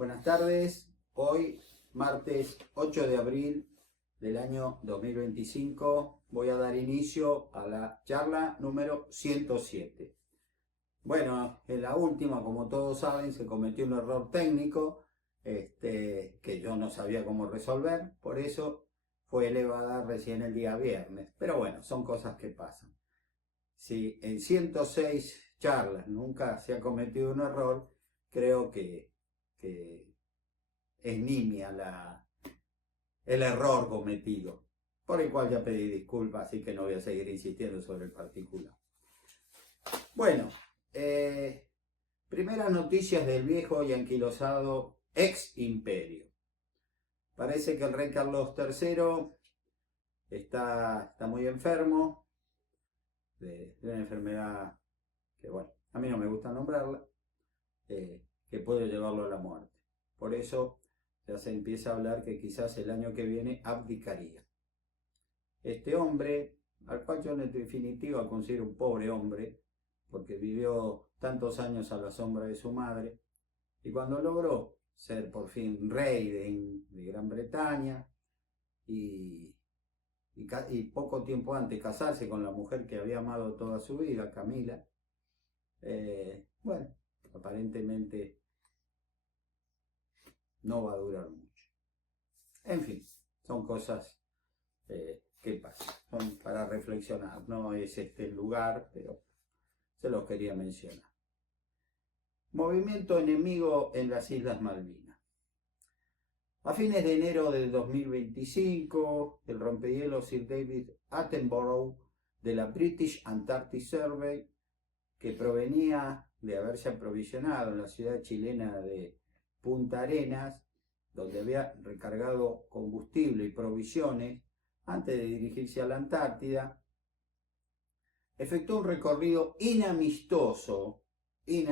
Buenas tardes, hoy martes 8 de abril del año 2025 voy a dar inicio a la charla número 107. Bueno, en la última, como todos saben, se cometió un error técnico que yo no sabía cómo resolver, por eso fue elevada recién el día viernes. Pero bueno, son cosas que pasan. Si en 106 charlas nunca se ha cometido un error, creo que es nimia el error cometido, por el cual ya pedí disculpas, así que no voy a seguir insistiendo sobre el particular. Bueno, primeras noticias del viejo y anquilosado ex imperio. Parece que el rey Carlos III está muy enfermo de una enfermedad que, bueno, a mí no me gusta nombrarla, que puede llevarlo a la muerte. Por eso ya se empieza a hablar que quizás el año que viene abdicaría. Este hombre, al cual yo en definitiva considero un pobre hombre, porque vivió tantos años a la sombra de su madre, y cuando logró ser por fin rey de Gran Bretaña y poco tiempo antes casarse con la mujer que había amado toda su vida, Camila, bueno, aparentemente no va a durar mucho. En fin, son cosas que pasan, son para reflexionar. No es este el lugar, pero se los quería mencionar. Movimiento enemigo en las Islas Malvinas. A fines de enero de 2025, el rompehielos Sir David Attenborough de la British Antarctic Survey, que provenía de haberse aprovisionado en la ciudad chilena de Punta Arenas, donde había recargado combustible y provisiones antes de dirigirse a la Antártida, efectuó un recorrido inamistoso en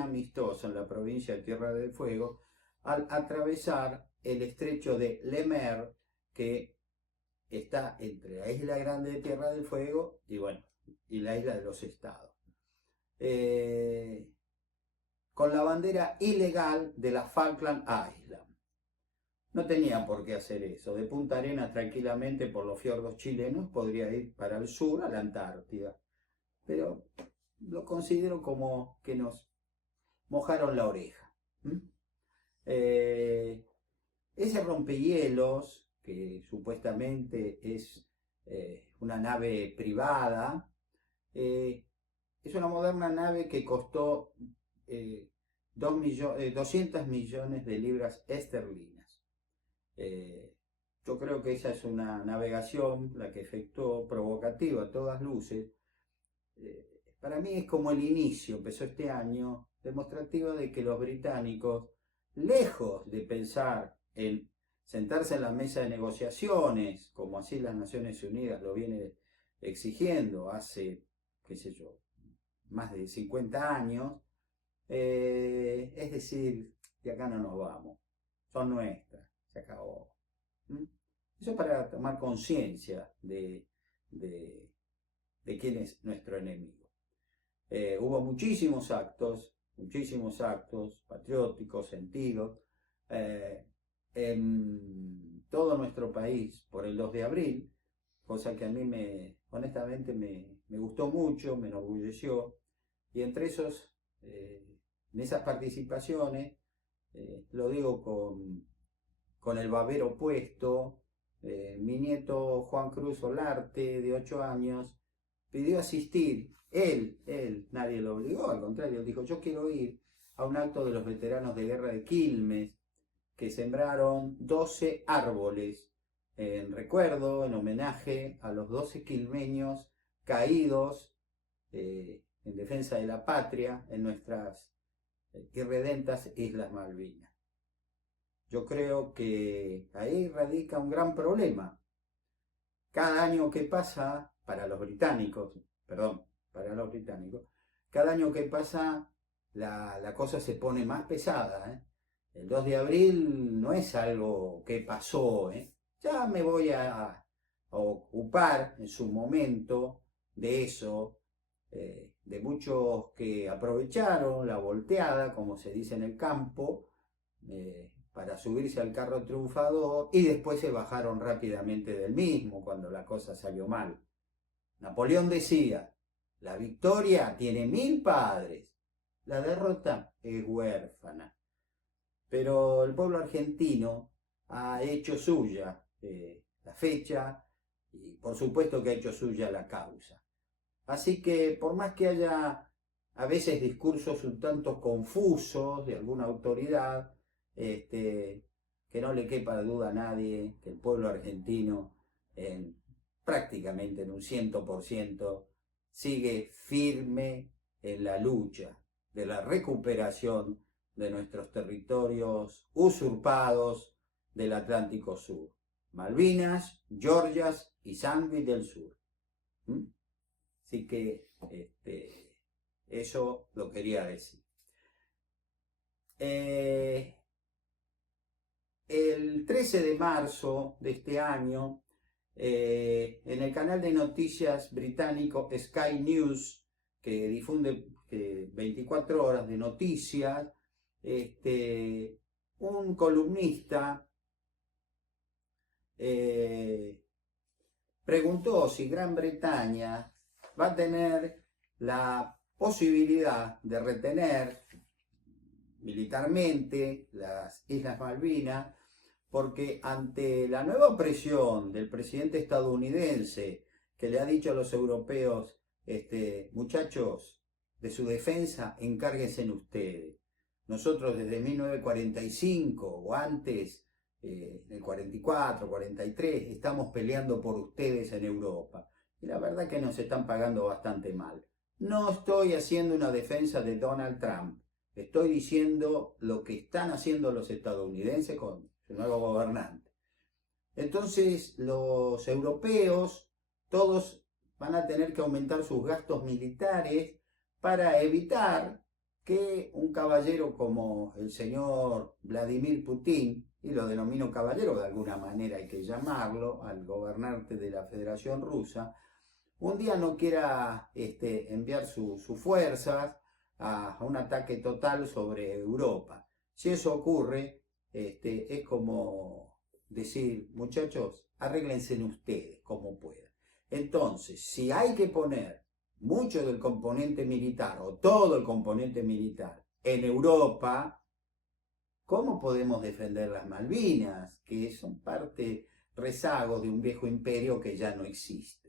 la provincia de Tierra del Fuego al atravesar el estrecho de Le Maire, que está entre la isla grande de Tierra del Fuego y la isla de los Estados. Con la bandera ilegal de la Falkland Island. No tenía por qué hacer eso. De Punta Arenas tranquilamente por los fiordos chilenos podría ir para el sur a la Antártida. Pero lo considero como que nos mojaron la oreja. Ese rompehielos, que supuestamente es una nave privada, es una moderna nave que costó 200 millones de libras esterlinas. Yo creo que esa es una navegación, la que efectuó, provocativa a todas luces. Para mí es como el inicio, empezó este año, demostrativo de que los británicos, lejos de pensar en sentarse en la mesa de negociaciones, como así las Naciones Unidas lo viene exigiendo hace, qué sé yo, más de 50 años, es decir, de acá no nos vamos, son nuestras, se acabó. Eso para tomar conciencia de quién es nuestro enemigo. Hubo muchísimos actos patrióticos, sentidos, en todo nuestro país por el 2 de abril, cosa que a mí honestamente me gustó mucho, me enorgulleció, y entre esos, en esas participaciones, lo digo con el babero puesto, mi nieto Juan Cruz Olarte, de 8 años, pidió asistir. Él, nadie lo obligó, al contrario, dijo: yo quiero ir a un acto de los veteranos de guerra de Quilmes, que sembraron 12 árboles en recuerdo, en homenaje a los 12 quilmeños caídos en defensa de la patria en nuestras irredentas Islas Malvinas. Yo creo que ahí radica un gran problema. Cada año que pasa, para los británicos, cada año que pasa la cosa se pone más pesada. El 2 de abril no es algo que pasó. Ya me voy a ocupar en su momento de eso, de muchos que aprovecharon la volteada, como se dice en el campo, para subirse al carro triunfador y después se bajaron rápidamente del mismo cuando la cosa salió mal. Napoleón decía, la victoria tiene 1000 padres, la derrota es huérfana. Pero el pueblo argentino ha hecho suya la fecha y por supuesto que ha hecho suya la causa. Así que por más que haya a veces discursos un tanto confusos de alguna autoridad, que no le quepa duda a nadie que el pueblo argentino prácticamente en un 100% sigue firme en la lucha de la recuperación de nuestros territorios usurpados del Atlántico Sur, Malvinas, Georgias y Sandwich del Sur. Así que eso lo quería decir. El 13 de marzo de este año, en el canal de noticias británico Sky News, que difunde 24 horas de noticias, un columnista preguntó si Gran Bretaña va a tener la posibilidad de retener militarmente las Islas Malvinas, porque ante la nueva presión del presidente estadounidense que le ha dicho a los europeos, muchachos, de su defensa encárguense ustedes. Nosotros desde 1945 o antes, en el 44, 43, estamos peleando por ustedes en Europa. Y la verdad que nos están pagando bastante mal. No estoy haciendo una defensa de Donald Trump. Estoy diciendo lo que están haciendo los estadounidenses con su nuevo gobernante. Entonces los europeos todos van a tener que aumentar sus gastos militares para evitar que un caballero como el señor Vladimir Putin, y lo denomino caballero de alguna manera hay que llamarlo, al gobernante de la Federación Rusa, un día no quiera enviar sus fuerzas a un ataque total sobre Europa. Si eso ocurre, es como decir, muchachos, arréglense ustedes como puedan. Entonces, si hay que poner mucho del componente militar o todo el componente militar en Europa, ¿cómo podemos defender las Malvinas, que son parte, rezagos de un viejo imperio que ya no existe?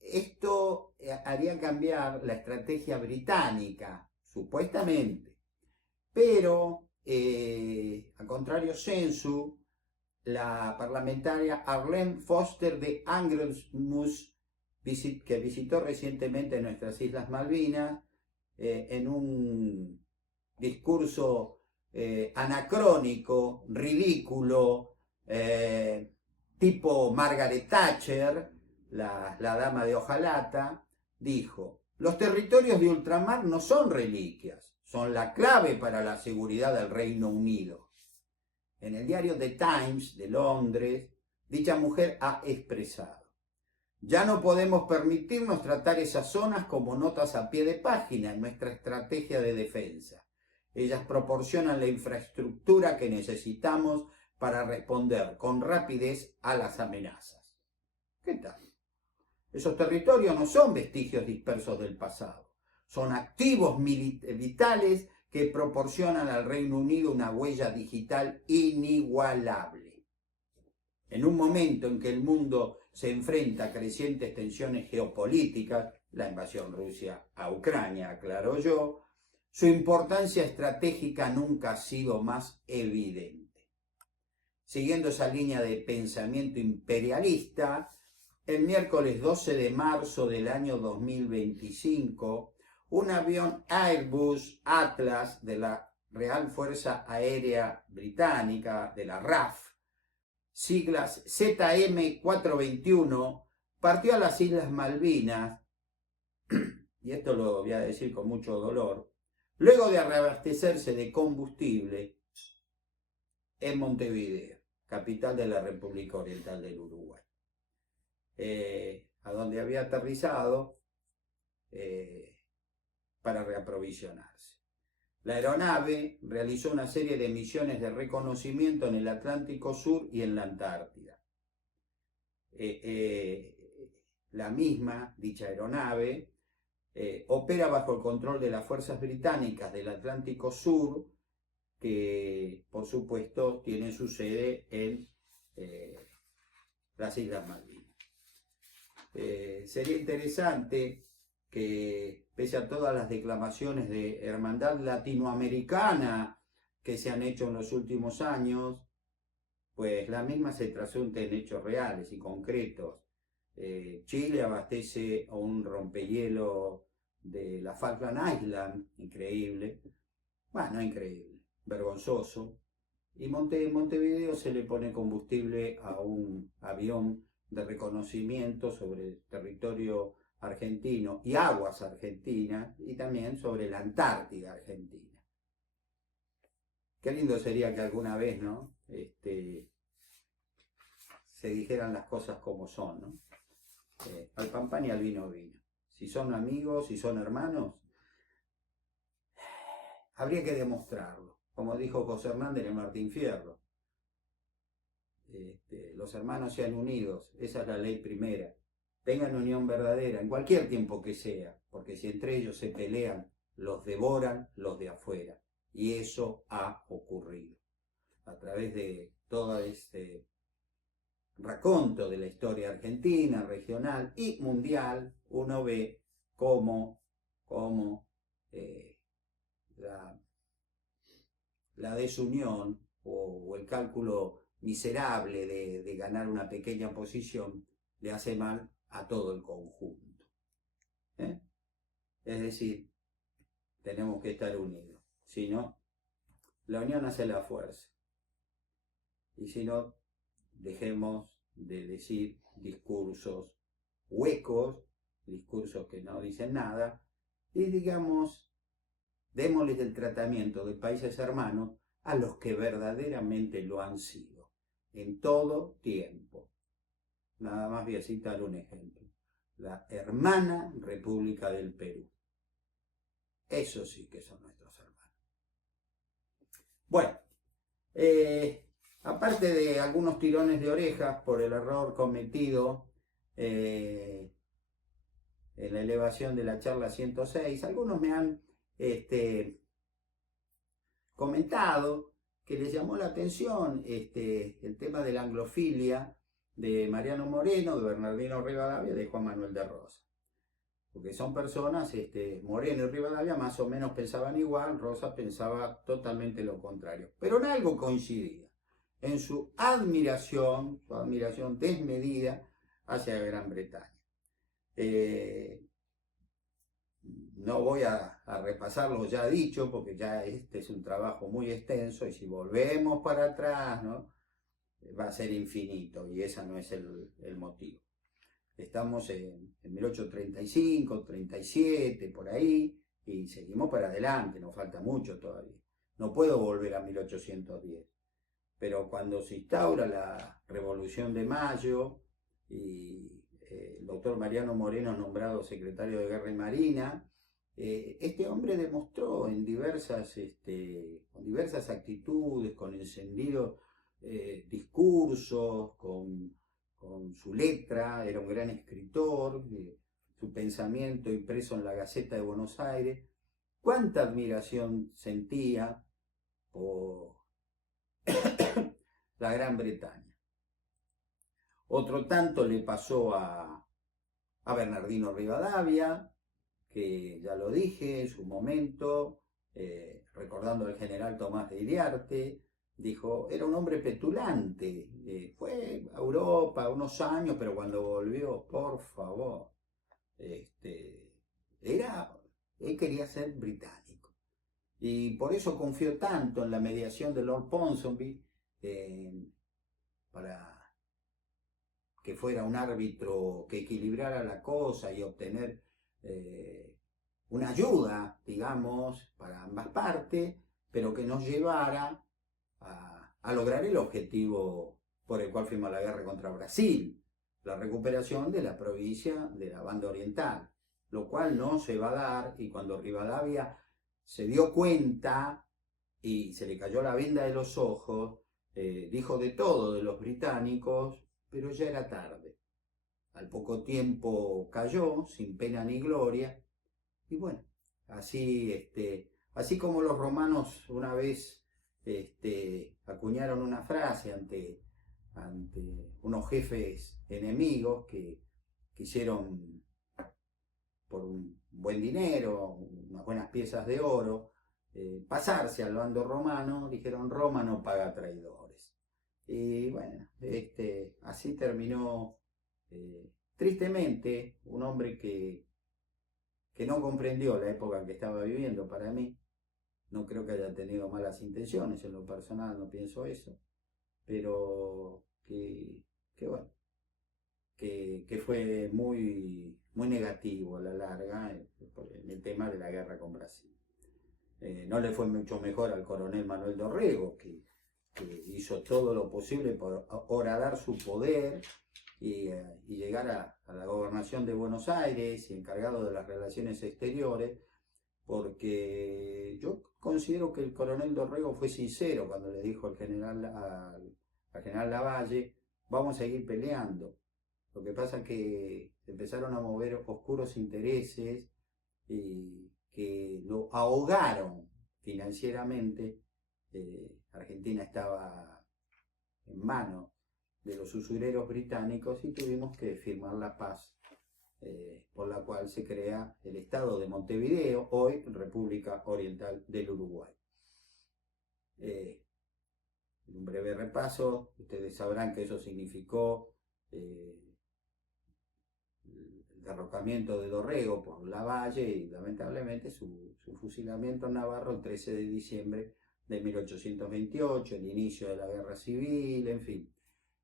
Esto haría cambiar la estrategia británica, supuestamente, pero a contrario sensu, la parlamentaria Arlene Foster de Anglesmus, que visitó recientemente nuestras Islas Malvinas, en un discurso anacrónico, ridículo, tipo Margaret Thatcher, la dama de hojalata, dijo: los territorios de ultramar no son reliquias, son la clave para la seguridad del Reino Unido. En el diario The Times de Londres, dicha mujer ha expresado: ya no podemos permitirnos tratar esas zonas como notas a pie de página en nuestra estrategia de defensa. Ellas proporcionan la infraestructura que necesitamos para responder con rapidez a las amenazas. ¿Qué tal? Esos territorios no son vestigios dispersos del pasado, son activos vitales que proporcionan al Reino Unido una huella digital inigualable. En un momento en que el mundo se enfrenta a crecientes tensiones geopolíticas, la invasión rusa a Ucrania, aclaro yo, su importancia estratégica nunca ha sido más evidente. Siguiendo esa línea de pensamiento imperialista, el miércoles 12 de marzo del año 2025, un avión Airbus Atlas de la Real Fuerza Aérea Británica, de la RAF, siglas ZM-421, partió a las Islas Malvinas, y esto lo voy a decir con mucho dolor, luego de reabastecerse de combustible en Montevideo, capital de la República Oriental del Uruguay, a donde había aterrizado para reaprovisionarse. La aeronave realizó una serie de misiones de reconocimiento en el Atlántico Sur y en la Antártida. La misma, dicha aeronave, opera bajo el control de las fuerzas británicas del Atlántico Sur, que por supuesto tienen su sede en las Islas Malvinas. Sería interesante que, pese a todas las declamaciones de hermandad latinoamericana que se han hecho en los últimos años, pues la misma se trasunte en hechos reales y concretos. Chile abastece a un rompehielo de la Falkland Island, increíble, bueno, no increíble, vergonzoso, y Montevideo se le pone combustible a un avión de reconocimiento sobre el territorio argentino y aguas argentinas, y también sobre la Antártida argentina. Qué lindo sería que alguna vez, ¿no? Se dijeran las cosas como son, ¿no? Al pan pan y al vino vino. Si son amigos, si son hermanos, habría que demostrarlo. Como dijo José Hernández en Martín Fierro, los hermanos sean unidos, esa es la ley primera. Tengan unión verdadera en cualquier tiempo que sea, porque si entre ellos se pelean, los devoran los de afuera. Y eso ha ocurrido. A través de todo este raconto de la historia argentina, regional y mundial, uno ve cómo la desunión o el cálculo miserable de ganar una pequeña posición le hace mal a todo el conjunto. Es decir, tenemos que estar unidos. Si no, la unión hace la fuerza. Y si no, dejemos de decir discursos huecos, discursos que no dicen nada, y digamos, démosles el tratamiento de países hermanos a los que verdaderamente lo han sido, en todo tiempo. Nada más voy a citar un ejemplo. La hermana República del Perú. Esos sí que son nuestros hermanos. Bueno, aparte de algunos tirones de orejas por el error cometido en la elevación de la charla 106, algunos me han comentado que les llamó la atención el tema de la anglofilia de Mariano Moreno, de Bernardino Rivadavia, de Juan Manuel de Rosas. Porque son personas, Moreno y Rivadavia más o menos pensaban igual, Rosas pensaba totalmente lo contrario. Pero en algo coincidía, en su admiración desmedida hacia Gran Bretaña. No voy a repasar lo ya dicho, porque ya este es un trabajo muy extenso, y si volvemos para atrás, ¿no?, va a ser infinito, y ese no es el motivo. Estamos en 1835, 37, por ahí, y seguimos para adelante, nos falta mucho todavía. No puedo volver a 1810, pero cuando se instaura la Revolución de Mayo y el doctor Mariano Moreno es nombrado secretario de Guerra y Marina, este hombre demostró con diversas actitudes, con encendidos discursos, con su letra, era un gran escritor, su pensamiento impreso en la Gaceta de Buenos Aires, cuánta admiración sentía por la Gran Bretaña. Otro tanto le pasó a Bernardino Rivadavia, que ya lo dije en su momento, recordando al general Tomás de Iriarte, dijo, era un hombre petulante, fue a Europa unos años, pero cuando volvió, por favor, él quería ser británico. Y por eso confió tanto en la mediación de Lord Ponsonby, para que fuera un árbitro que equilibrara la cosa y obtener una ayuda, digamos, para ambas partes, pero que nos llevara a lograr el objetivo por el cual fuimos a la guerra contra Brasil, la recuperación de la provincia de la Banda Oriental, lo cual no se va a dar, y cuando Rivadavia se dio cuenta y se le cayó la venda de los ojos, dijo de todo de los británicos, pero ya era tarde. Al poco tiempo cayó, sin pena ni gloria, y bueno, así como los romanos una vez acuñaron una frase ante unos jefes enemigos que quisieron por un buen dinero, unas buenas piezas de oro, pasarse al bando romano, dijeron Roma no paga traidores. Y bueno, así terminó, tristemente, un hombre que no comprendió la época que estaba viviendo. Para mí, no creo que haya tenido malas intenciones, en lo personal no pienso eso, pero que bueno, que fue muy negativo a la larga en el tema de la guerra con Brasil. No le fue mucho mejor al coronel Manuel Dorrego, que hizo todo lo posible por horadar su poder y llegar a la gobernación de Buenos Aires y encargado de las relaciones exteriores, porque yo considero que el coronel Dorrego fue sincero cuando le dijo al general Lavalle, vamos a seguir peleando. Lo que pasa es que empezaron a mover oscuros intereses y que lo ahogaron financieramente. Argentina estaba en manos de los usureros británicos y tuvimos que firmar la paz, por la cual se crea el estado de Montevideo, hoy República Oriental del Uruguay. En un breve repaso, ustedes sabrán que eso significó el derrocamiento de Dorrego por Lavalle y lamentablemente su fusilamiento en Navarro el 13 de diciembre de 1828, el inicio de la guerra civil, en fin,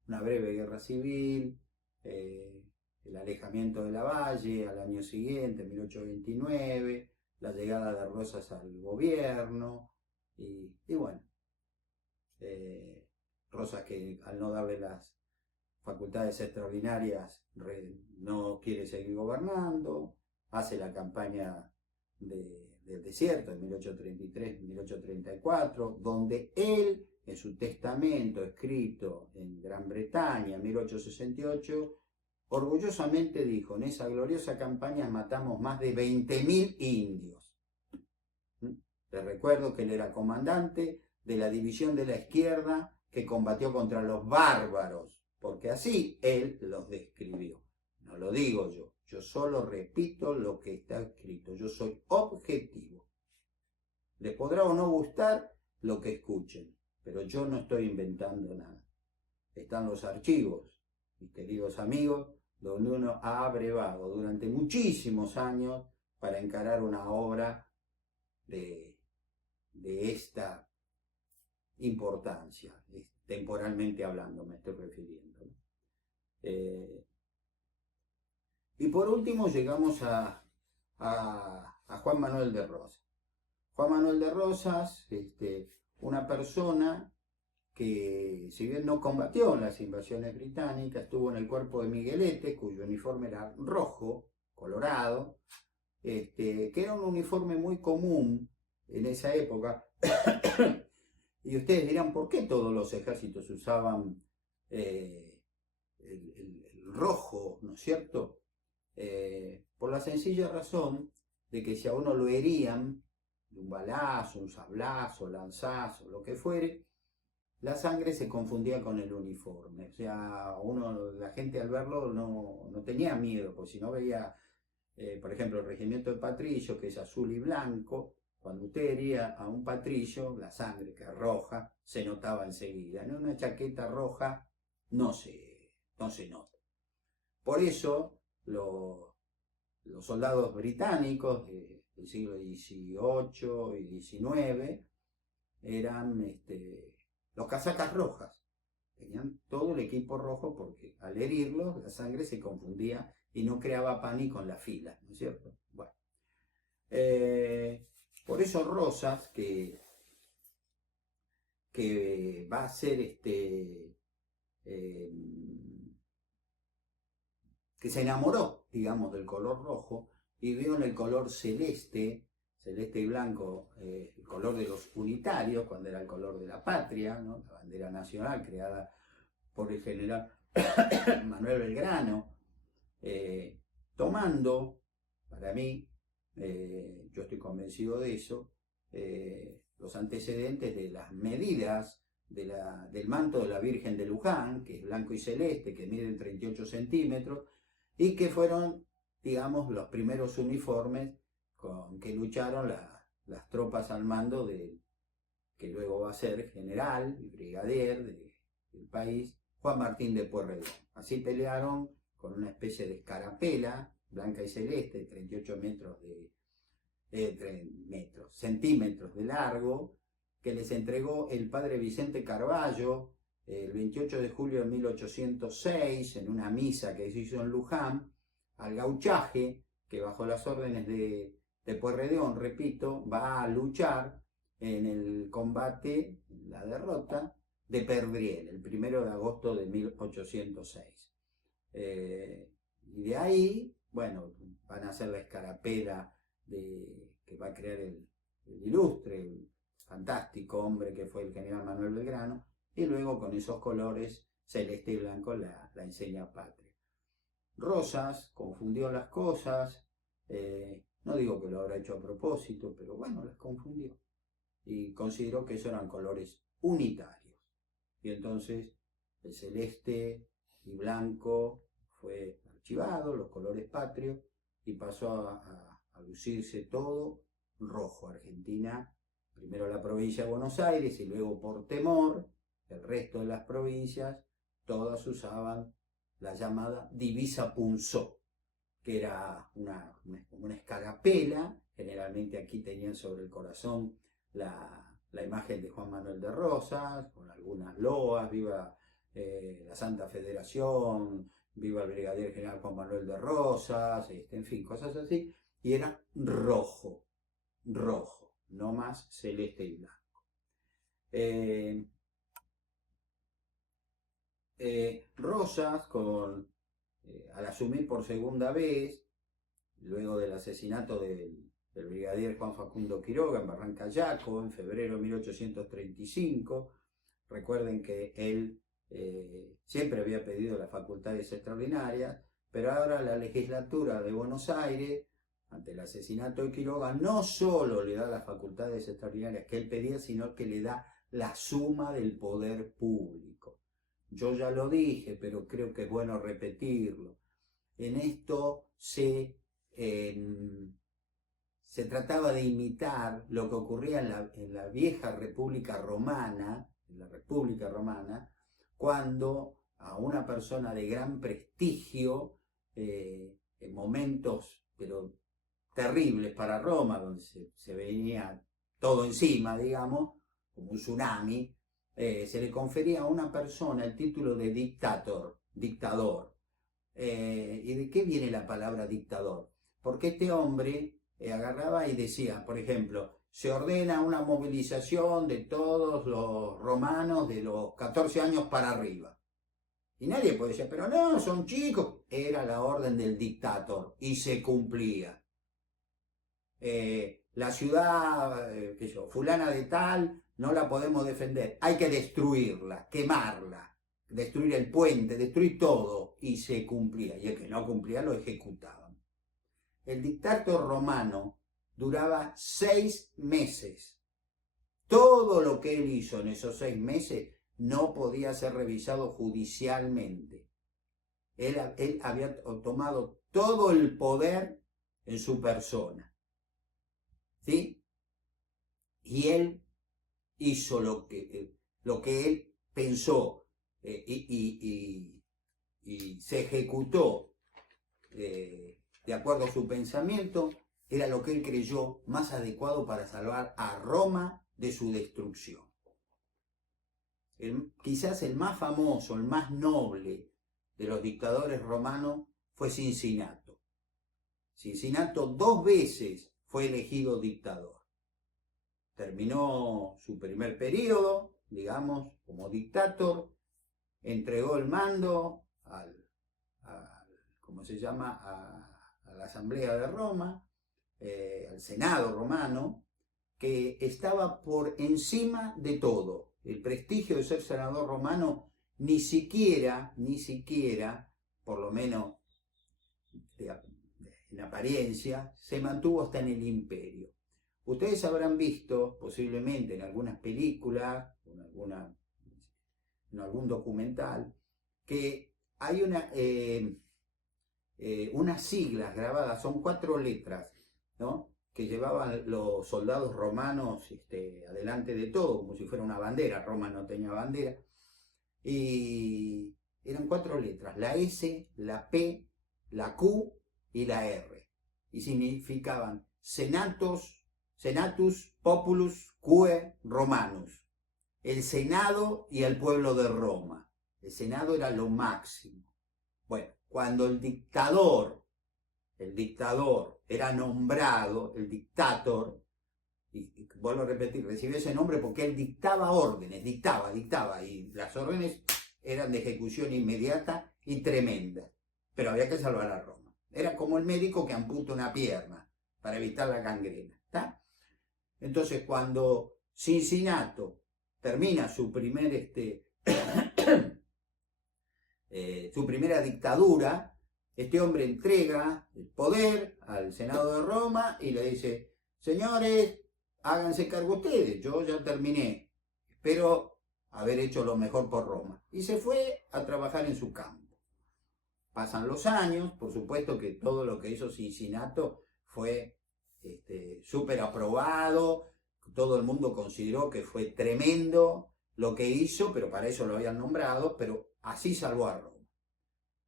una breve guerra civil, el alejamiento de Lavalle al año siguiente, 1829, la llegada de Rosas al gobierno y bueno, Rosas que al no darle las facultades extraordinarias no quiere seguir gobernando, hace la campaña del desierto de 1833-1834, donde él, en su testamento escrito en Gran Bretaña en 1868, orgullosamente dijo, en esa gloriosa campaña matamos más de 20.000 indios. Les recuerdo que él era comandante de la división de la izquierda que combatió contra los bárbaros, porque así él los describió. No lo digo yo solo repito lo que está escrito, yo soy objetivo. Les podrá o no gustar lo que escuchen, pero yo no estoy inventando nada. Están los archivos, mis queridos amigos, donde uno ha abrevado durante muchísimos años para encarar una obra de esta importancia, temporalmente hablando me estoy refiriendo. Y por último llegamos a Juan Manuel de Rosas. Juan Manuel de Rosas, una persona que si bien no combatió en las invasiones británicas, estuvo en el cuerpo de Miguelete, cuyo uniforme era rojo, colorado, que era un uniforme muy común en esa época. Y ustedes dirán, ¿por qué todos los ejércitos usaban el rojo, ¿no es cierto? Por la sencilla razón de que si a uno lo herían de un balazo, un sablazo, lanzazo, lo que fuere, la sangre se confundía con el uniforme. O sea, la gente al verlo no tenía miedo, porque si no veía, por ejemplo, el regimiento de Patrillo, que es azul y blanco, cuando usted hería a un patrillo, la sangre, que es roja, se notaba enseguida. En una chaqueta roja no se nota. Por eso los soldados británicos del siglo XVIII y XIX eran los casacas rojas. Tenían todo el equipo rojo porque al herirlos la sangre se confundía y no creaba pánico en la fila, ¿no es cierto? Bueno. Por eso Rosas, que va a ser que se enamoró, digamos, del color rojo y vio en el color celeste, celeste y blanco, el color de los unitarios, cuando era el color de la patria, ¿no? La bandera nacional creada por el general Manuel Belgrano, tomando, para mí, yo estoy convencido de eso, los antecedentes de las medidas del manto de la Virgen de Luján, que es blanco y celeste, que mide 38 centímetros, y que fueron, digamos, los primeros uniformes con que lucharon las tropas al mando de que luego va a ser general y brigadier del país, Juan Martín de Pueyrredón. Así pelearon con una especie de escarapela, blanca y celeste, 38 centímetros de largo, que les entregó el padre Vicente Carballo el 28 de julio de 1806, en una misa que se hizo en Luján, al gauchaje, que bajo las órdenes de Pueyrredón, repito, va a luchar en el combate, la derrota, de Perdriel, el 1 de agosto de 1806. Y de ahí, bueno, van a hacer la escarapela que va a crear el ilustre, el fantástico hombre que fue el general Manuel Belgrano, y luego con esos colores celeste y blanco la enseña patria. Rosas confundió las cosas, no digo que lo habrá hecho a propósito, pero bueno, las confundió y consideró que esos eran colores unitarios. Y entonces el celeste y blanco fue archivado, los colores patrios, y pasó a lucirse todo rojo. Argentina, primero la provincia de Buenos Aires y luego por temor, el resto de las provincias, todas usaban la llamada divisa punzó, que era una escarapela. Generalmente aquí tenían sobre el corazón la imagen de Juan Manuel de Rosas, con algunas loas, viva la Santa Federación, viva el brigadier general Juan Manuel de Rosas, en fin, cosas así, y era rojo, no más celeste y blanco. Rosas, al asumir por segunda vez, luego del asesinato del brigadier Juan Facundo Quiroga en Barranca Yaco, en febrero de 1835. Recuerden que él siempre había pedido las facultades extraordinarias, pero ahora la legislatura de Buenos Aires, ante el asesinato de Quiroga, no solo le da las facultades extraordinarias que él pedía, sino que le da la suma del poder público. Yo ya lo dije, pero creo que es bueno repetirlo. En esto se trataba de imitar lo que ocurría en la vieja República Romana, cuando a una persona de gran prestigio, en momentos pero terribles para Roma, donde se venía todo encima, digamos, como un tsunami, se le confería a una persona el título de dictador. ¿Y de qué viene la palabra dictador? Porque este hombre agarraba y decía, por ejemplo, se ordena una movilización de todos los romanos de los 14 años para arriba. Y nadie puede decir, pero no, son chicos. Era la orden del dictador y se cumplía. La ciudad, fulana de tal, no la podemos defender. Hay que destruirla, quemarla, destruir el puente, destruir todo. Y se cumplía. Y el que no cumplía lo ejecutaban. El dictador romano duraba 6 meses. Todo lo que él hizo en esos 6 meses no podía ser revisado judicialmente. Él había tomado todo el poder en su persona. ¿Sí? Y él hizo lo que él pensó, y se ejecutó de acuerdo a su pensamiento, era lo que él creyó más adecuado para salvar a Roma de su destrucción. Quizás el más famoso, el más noble de los dictadores romanos fue Cincinato. Cincinato 2 veces fue elegido dictador. Terminó su primer periodo, digamos, como dictador, entregó el mando a la Asamblea de Roma, al Senado romano, que estaba por encima de todo. El prestigio de ser senador romano ni siquiera, por lo menos en apariencia, se mantuvo hasta en el imperio. Ustedes habrán visto, posiblemente en algunas películas, en algún documental, que hay unas siglas grabadas, son 4 letras, ¿no?, que llevaban los soldados romanos adelante de todo, como si fuera una bandera. Roma no tenía bandera. Y eran 4 letras, la S, la P, la Q y la R. Y significaban Senatus Populus Quae Romanus. El Senado y el pueblo de Roma. El Senado era lo máximo. Bueno, cuando el dictador era nombrado, el dictator, y vuelvo a repetir, recibió ese nombre porque él dictaba órdenes, dictaba, y las órdenes eran de ejecución inmediata y tremenda, pero había que salvar a Roma. Era como el médico que amputa una pierna para evitar la gangrena, ¿está? Entonces, cuando Cincinato termina su primera dictadura, este hombre entrega el poder al Senado de Roma y le dice: señores, háganse cargo ustedes, yo ya terminé, espero haber hecho lo mejor por Roma. Y se fue a trabajar en su campo. Pasan los años, por supuesto que todo lo que hizo Cincinato fue súper aprobado, todo el mundo consideró que fue tremendo lo que hizo, pero para eso lo habían nombrado, pero así salvó a Roma.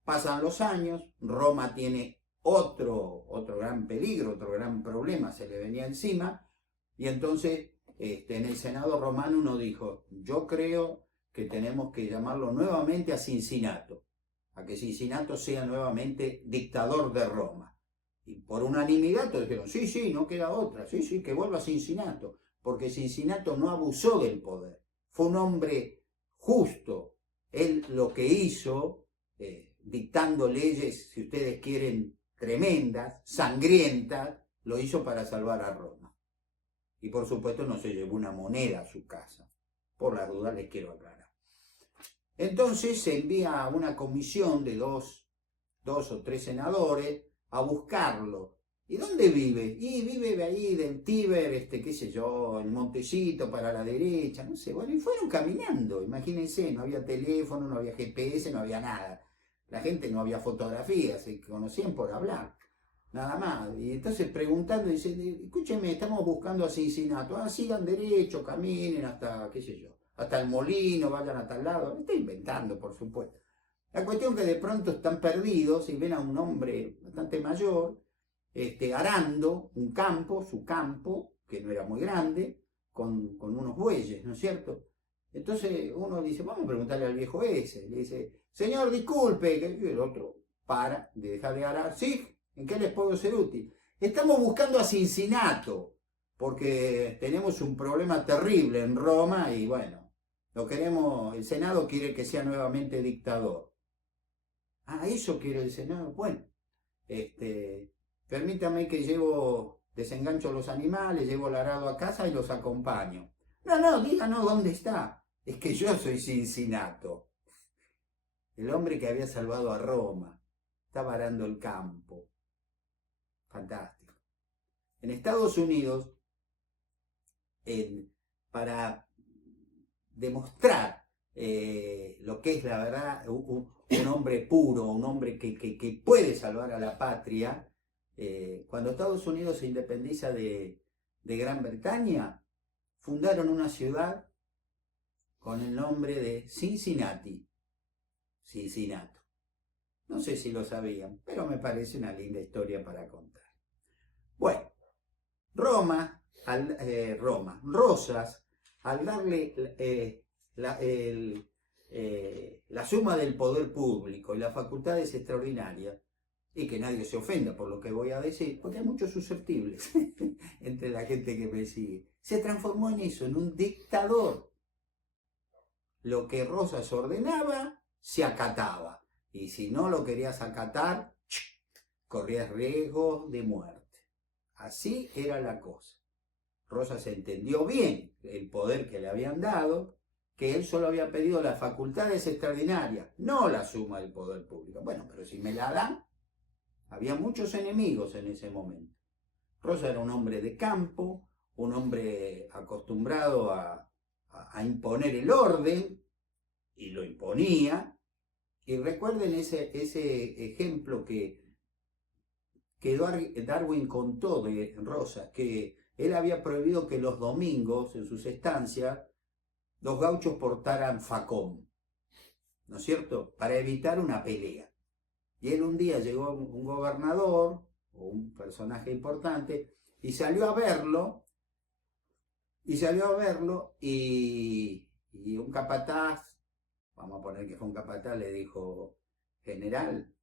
Pasan los años, Roma tiene otro gran peligro, otro gran problema, se le venía encima, y entonces en el Senado romano uno dijo: yo creo que tenemos que llamarlo nuevamente a Cincinato, a que Cincinato sea nuevamente dictador de Roma. Y por unanimidad todos dijeron: sí, no queda otra, sí, que vuelva Cincinato, porque Cincinato no abusó del poder, fue un hombre justo. Él lo que hizo, dictando leyes, si ustedes quieren, tremendas, sangrientas, lo hizo para salvar a Roma. Y por supuesto no se llevó una moneda a su casa. Por las dudas les quiero aclarar. Entonces se envía una comisión de dos o tres senadores a buscarlo. ¿Y dónde vive? Y vive ahí del Tíber, qué sé yo, en Montecito para la derecha, no sé. Bueno, y fueron caminando, imagínense, no había teléfono, no había GPS, no había nada. La gente no había fotografías, se conocían por hablar, nada más. Y entonces preguntando, dice: escúcheme, estamos buscando a Cincinato. Ah, sigan derecho, caminen hasta, qué sé yo, hasta el molino, vayan a tal lado. Me estoy inventando, por supuesto. La cuestión que de pronto están perdidos y ven a un hombre bastante mayor, arando un campo, su campo, que no era muy grande, con unos bueyes, ¿no es cierto? Entonces uno dice: vamos a preguntarle al viejo ese. Le dice: señor, disculpe. Y el otro para de dejar de arar. Sí, ¿en qué les puedo ser útil? Estamos buscando a Cincinato, porque tenemos un problema terrible en Roma y bueno, lo queremos, el Senado quiere que sea nuevamente dictador. Ah, eso quiere el Senado. Bueno, permítame que desengancho los animales, llevo el arado a casa y los acompaño. No, díganos dónde está. Es que yo soy Cincinato, el hombre que había salvado a Roma. Estaba arando el campo. Fantástico. En Estados Unidos, para demostrar lo que es la verdad, un hombre puro, un hombre que puede salvar a la patria, cuando Estados Unidos se independiza de Gran Bretaña, fundaron una ciudad con el nombre de Cincinnati. Cincinato. No sé si lo sabían, pero me parece una linda historia para contar. Bueno, Rosas, al darle la suma del poder público y las facultades extraordinarias, y que nadie se ofenda por lo que voy a decir, porque hay muchos susceptibles entre la gente que me sigue, se transformó en eso, en un dictador. Lo que Rosas ordenaba, se acataba. Y si no lo querías acatar, corrías riesgo de muerte. así era la cosa. Rosas entendió bien el poder que le habían dado, que él solo había pedido las facultades extraordinarias, no la suma del poder público. Bueno, pero si me la dan, había muchos enemigos en ese momento. Rosas era un hombre de campo, un hombre acostumbrado a imponer el orden, y lo imponía. Y recuerden ese ejemplo que Darwin contó de Rosas, que él había prohibido que los domingos en sus estancias los gauchos portaran facón, ¿no es cierto?, para evitar una pelea. Y él un día llegó un gobernador o un personaje importante y salió a verlo, y un capataz, vamos a poner que fue un capataz, le dijo: general,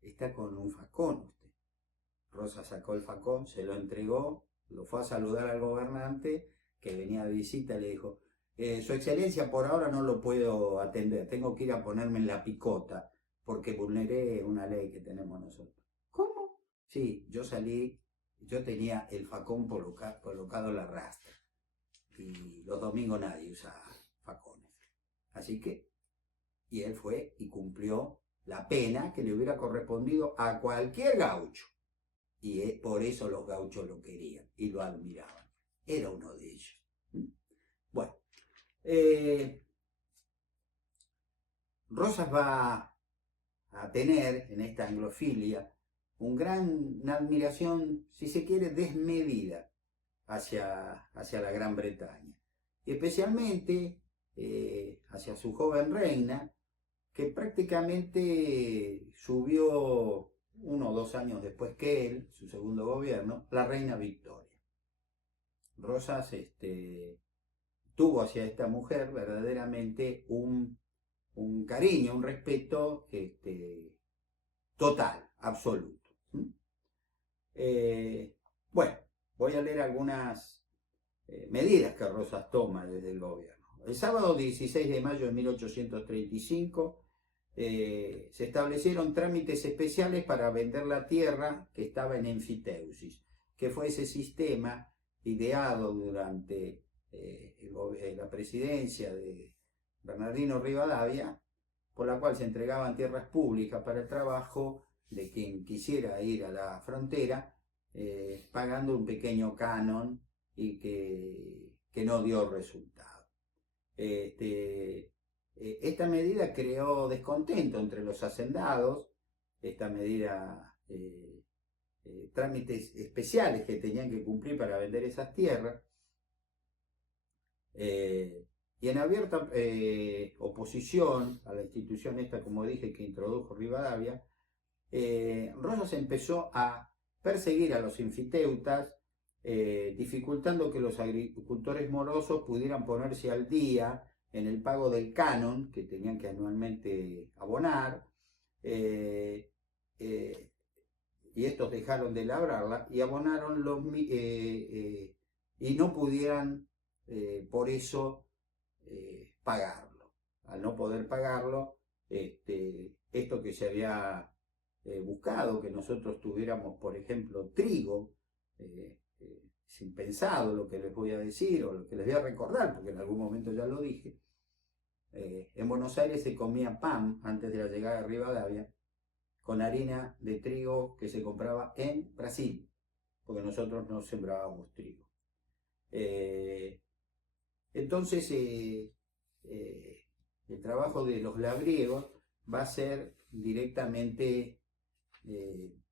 está con un facón usted. Rosa sacó el facón, se lo entregó, lo fue a saludar al gobernante que venía de visita, le dijo: su excelencia, por ahora no lo puedo atender, tengo que ir a ponerme en la picota porque vulneré una ley que tenemos nosotros. ¿Cómo? Sí, yo tenía el facón colocado en la rastra y los domingos nadie usa facones. Así que, y él fue y cumplió la pena que le hubiera correspondido a cualquier gaucho. Y por eso los gauchos lo querían y lo admiraban. Era uno de ellos. Bueno, Rosas va a tener en esta anglofilia una admiración, si se quiere, desmedida hacia la Gran Bretaña. Y especialmente hacia su joven reina, que prácticamente subió 1 o 2 años después que él, su segundo gobierno, la reina Victoria. Rosas tuvo hacia esta mujer verdaderamente un cariño, un respeto total, absoluto. Bueno, voy a leer algunas medidas que Rosas toma desde el gobierno. El sábado 16 de mayo de 1835 se establecieron trámites especiales para vender la tierra que estaba en enfiteusis, que fue ese sistema ideado durante la presidencia de Bernardino Rivadavia, por la cual se entregaban tierras públicas para el trabajo de quien quisiera ir a la frontera, pagando un pequeño canon y que no dio resultado. Esta medida creó descontento entre los hacendados, esta medida, trámites especiales que tenían que cumplir para vender esas tierras, y en abierta oposición a la institución esta, como dije, que introdujo Rivadavia, Rosas empezó a perseguir a los enfiteutas, dificultando que los agricultores morosos pudieran ponerse al día en el pago del canon que tenían que anualmente abonar, y estos dejaron de labrarla y abonaron y no pudieran por eso pagarlo. Al no poder pagarlo, esto que se había buscado, que nosotros tuviéramos, por ejemplo, trigo, sin pensado lo que les voy a decir o lo que les voy a recordar, porque en algún momento ya lo dije. En Buenos Aires se comía pan antes de la llegada de Rivadavia con harina de trigo que se compraba en Brasil, porque nosotros no sembrábamos trigo. Entonces el trabajo de los labriegos va a ser directamente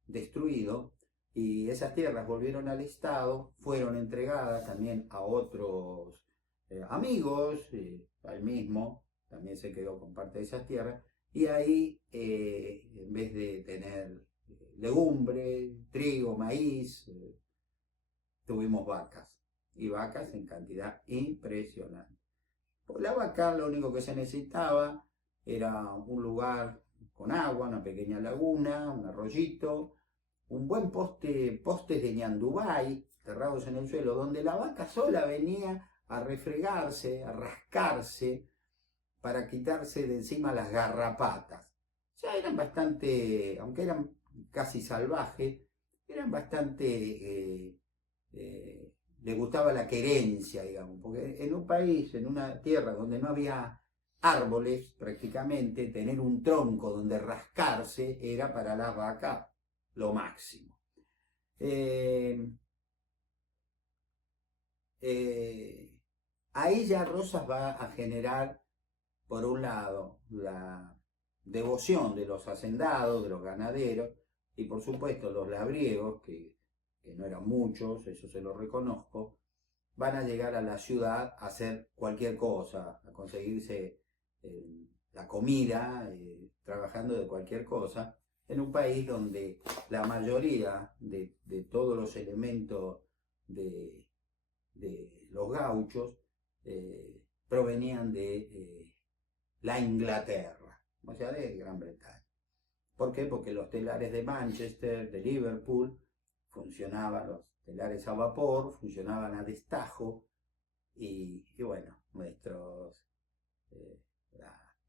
destruido, y esas tierras volvieron al Estado, fueron entregadas también a otros amigos, al mismo también se quedó con parte de esas tierras, y ahí en vez de tener legumbre, trigo, maíz, tuvimos vacas, y vacas en cantidad impresionante. Por la vaca lo único que se necesitaba era un lugar con agua, una pequeña laguna, un arroyito, un buen postes de ñandubay enterrados en el suelo, donde la vaca sola venía a refregarse, a rascarse, para quitarse de encima las garrapatas. Ya eran bastante, aunque eran casi salvajes, eran bastante, les gustaba la querencia, digamos, porque en un país, en una tierra donde no había árboles prácticamente, tener un tronco donde rascarse era para las vacas lo máximo. Ahí ya Rosas va a generar, por un lado, la devoción de los hacendados, de los ganaderos, y por supuesto los labriegos, que no eran muchos, eso se lo reconozco, van a llegar a la ciudad a hacer cualquier cosa, a conseguirse la comida, trabajando de cualquier cosa, en un país donde la mayoría de todos los elementos de los gauchos provenían de la Inglaterra, o sea, de Gran Bretaña. ¿Por qué? Porque los telares de Manchester, de Liverpool, funcionaban, los telares a vapor, funcionaban a destajo, y bueno,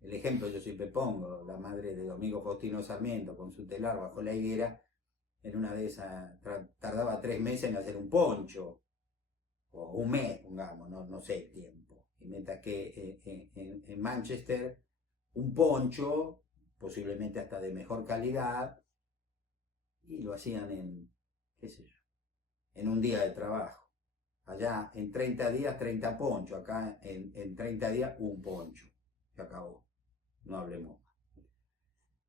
el ejemplo yo siempre pongo, la madre de Domingo Faustino Sarmiento con su telar bajo la higuera, en una de esas tardaba 3 meses en hacer un poncho, o un mes, pongamos, no sé el tiempo. Y mientras que en Manchester, un poncho, posiblemente hasta de mejor calidad, y lo hacían en, qué sé yo, en un día de trabajo. Allá en 30 días, 30 ponchos, acá en 30 días, un poncho. Se acabó, no hablemos más.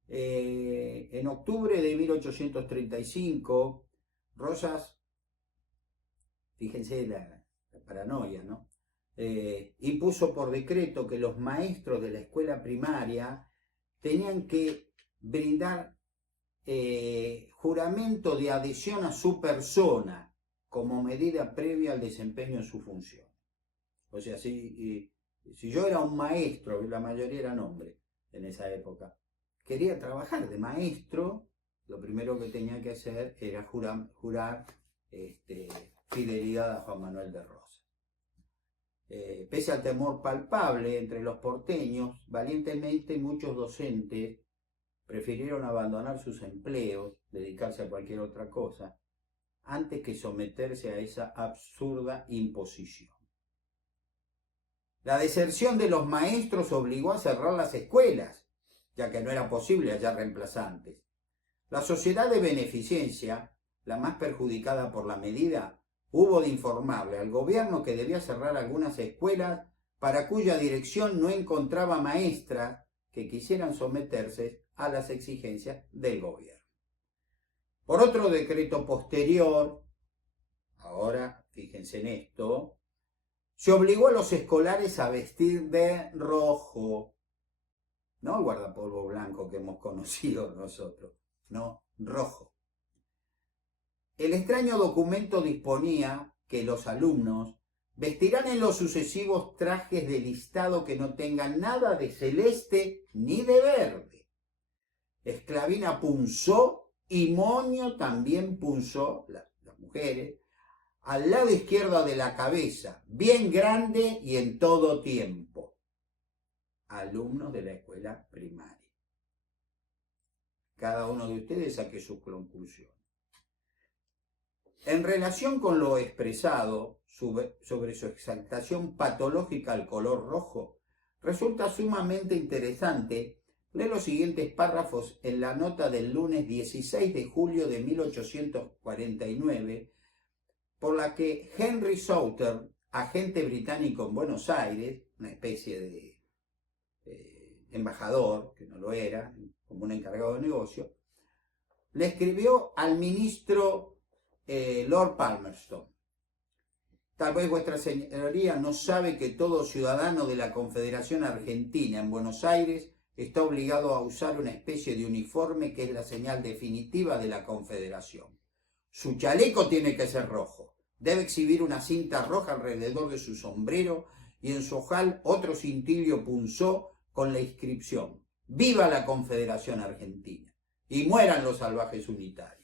En octubre de 1835, Rosas, fíjense la paranoia, ¿no? Impuso por decreto que los maestros de la escuela primaria tenían que brindar juramento de adhesión a su persona como medida previa al desempeño de su función. O sea, si yo era un maestro, la mayoría eran hombres en esa época, quería trabajar de maestro, lo primero que tenía que hacer era jurar fidelidad a Juan Manuel de Rosas. Pese al temor palpable entre los porteños, valientemente muchos docentes prefirieron abandonar sus empleos, dedicarse a cualquier otra cosa, antes que someterse a esa absurda imposición. La deserción de los maestros obligó a cerrar las escuelas, ya que no era posible hallar reemplazantes. La sociedad de beneficencia, la más perjudicada por la medida, hubo de informarle al gobierno que debía cerrar algunas escuelas para cuya dirección no encontraba maestras que quisieran someterse a las exigencias del gobierno. Por otro decreto posterior, ahora fíjense en esto, se obligó a los escolares a vestir de rojo, no el guardapolvo blanco que hemos conocido nosotros, no, rojo. El extraño documento disponía que los alumnos vestirán en los sucesivos trajes de listado que no tengan nada de celeste ni de verde. Esclavina punzó y moño también punzó, las mujeres, al lado izquierdo de la cabeza, bien grande y en todo tiempo. Alumnos de la escuela primaria. Cada uno de ustedes saque sus conclusiones. En relación con lo expresado sobre su exaltación patológica al color rojo, resulta sumamente interesante leer los siguientes párrafos en la nota del lunes 16 de julio de 1849, por la que Henry Souter, agente británico en Buenos Aires, una especie de embajador, que no lo era, como un encargado de negocio, le escribió al ministro Lord Palmerston: tal vez vuestra señoría no sabe que todo ciudadano de la Confederación Argentina en Buenos Aires está obligado a usar una especie de uniforme que es la señal definitiva de la Confederación. Su chaleco tiene que ser rojo, debe exhibir una cinta roja alrededor de su sombrero y en su ojal otro cintillo punzó con la inscripción: ¡Viva la Confederación Argentina! Y mueran los salvajes unitarios.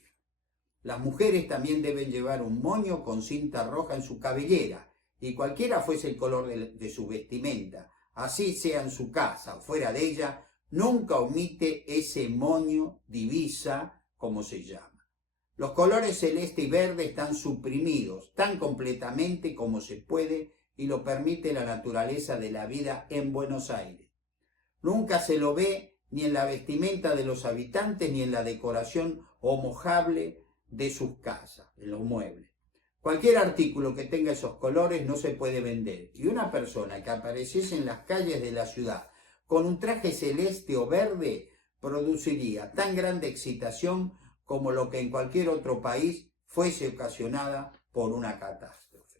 Las mujeres también deben llevar un moño con cinta roja en su cabellera, y cualquiera fuese el color de su vestimenta, así sea en su casa o fuera de ella, nunca omite ese moño, divisa, como se llama. Los colores celeste y verde están suprimidos tan completamente como se puede y lo permite la naturaleza de la vida en Buenos Aires. Nunca se lo ve ni en la vestimenta de los habitantes ni en la decoración o mojable de sus casas, en los muebles. Cualquier artículo que tenga esos colores no se puede vender, y una persona que apareciese en las calles de la ciudad con un traje celeste o verde produciría tan grande excitación como lo que en cualquier otro país fuese ocasionada por una catástrofe.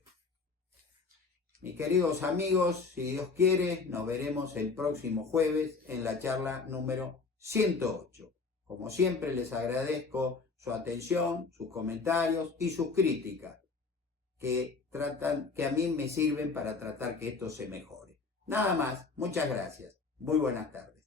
Mis queridos amigos, si Dios quiere, nos veremos el próximo jueves en la charla número 108. Como siempre, les agradezco su atención, sus comentarios y sus críticas, que a mí me sirven para tratar que esto se mejore. Nada más, muchas gracias. Muy buenas tardes.